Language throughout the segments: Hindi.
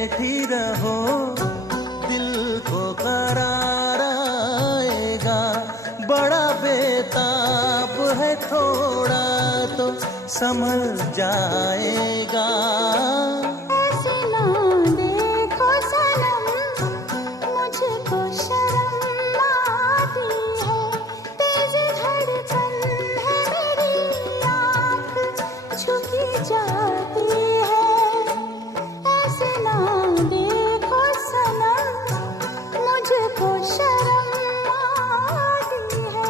बैठी रहो, दिल को करार आएगा। बड़ा बेताब है थोड़ा तो संभल जाएगा। ऐसे ना देखो सनम, मुझको शर्म आती है। तेज धड़कन है मेरी, आँख झुकी जाती है। ऐसे ना देखो सनम, मुझको शर्म आती है।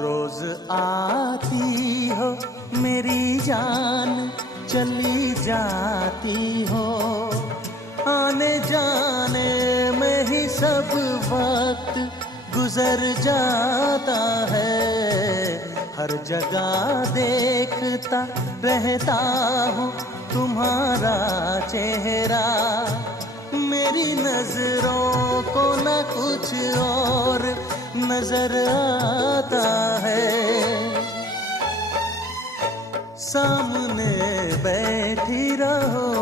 रोज आती हो मेरी जान, चली जाती हो। आने जाने में ही सब वक्त गुजर जाता है। हर जगह देखता रहता हूँ तुम्हारा चेहरा। मेरी नजरों को न कुछ और नजर आता है। सामने बैठी रहो,